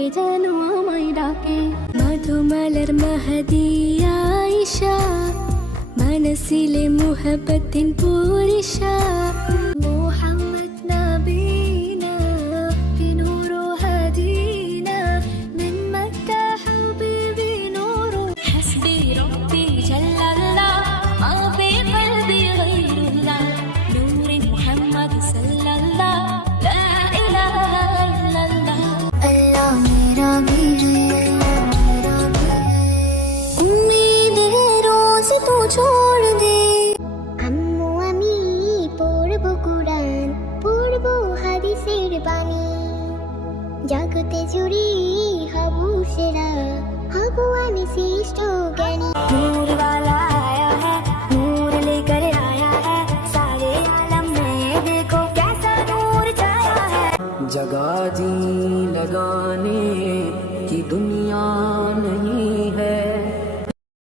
কে যেন আমায় ডাকে। മധുമലർ മഹദിയ ആയിഷ മനസ്സിലെ മുഹബത്തിൻ പൂരിഷ മുഹമ്മദ് നബീന ബിനൂറു ഹദീന മിൻ മക്ക ഹബീബി നൂറു ഹസ്ബി റബ്ബി ജല്ലല്ലാഹ് മാ ഫീ ഖൽബി ഗൈറുല്ലാഹ് നൂറി മുഹമ്മദ് സല്ലല്ലാഹ് ലാ ഇലാഹ ഇല്ലല്ലാഹ് അല്ലാഹ് മേരാ വീർ छोड़ दे। আম্মু আমি পড়ব কুরআন, পড়ব হাদিসের বাণী, জগতে জুড়ে হব সেরা, হব আমি শ্রেষ্ঠ জ্ঞানী। নূর वाला आया है, नूर लेकर आया है, सारे आलम में देखो कैसा नूर छाया है। जगा जी लगाने की दुनिया